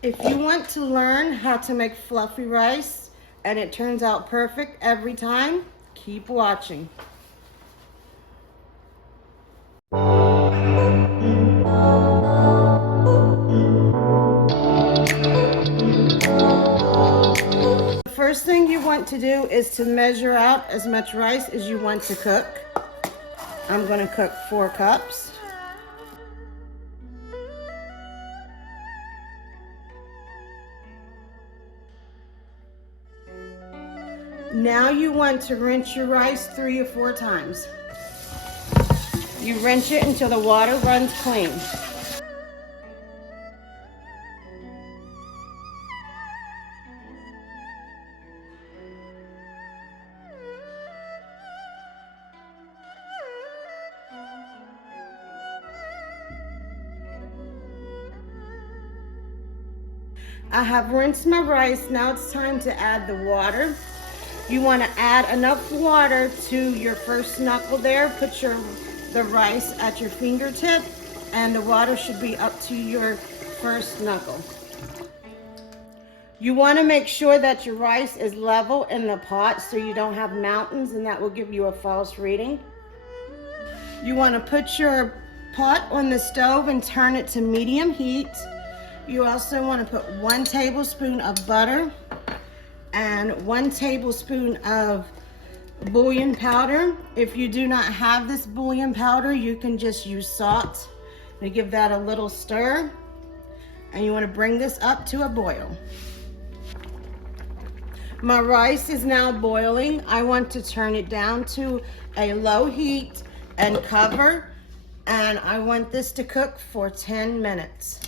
If you want to learn how to make fluffy rice and it turns out perfect every time, keep watching. The first thing you want to do is to measure out as much rice as you want to cook. I'm going to cook 4 cups. Now you want to rinse your rice 3 or 4 times. You rinse it until the water runs clean. I have rinsed my rice. Now it's time to add the water. You want to add enough water to your first knuckle there. Put the rice at your fingertip, and the water should be up to your first knuckle. You want to make sure that your rice is level in the pot so you don't have mountains, and that will give you a false reading. You want to put your pot on the stove and turn it to medium heat. You also want to put 1 tablespoon of butter and 1 tablespoon of bullion powder. If you do not have this bullion powder, you can just use salt to give that a little stir. And you want to bring this up to a boil. My rice is now boiling. I want to turn it down to a low heat and cover, and I want this to cook for 10 minutes.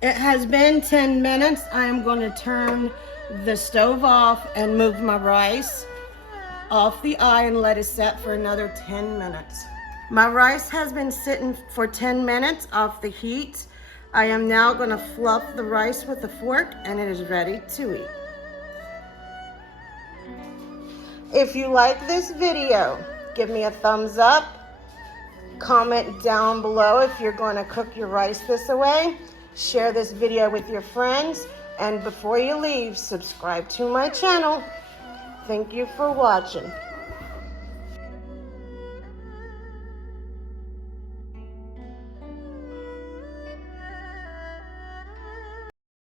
It has been 10 minutes. I am going to turn the stove off and move my rice off the eye and let it set for another 10 minutes. My rice has been sitting for 10 minutes off the heat. I am now going to fluff the rice with a fork, and it is ready to eat. If you like this video, give me a thumbs up. Comment down below if you're going to cook your rice this way. Share this video with your friends, and before you leave, subscribe to my channel. Thank you for watching.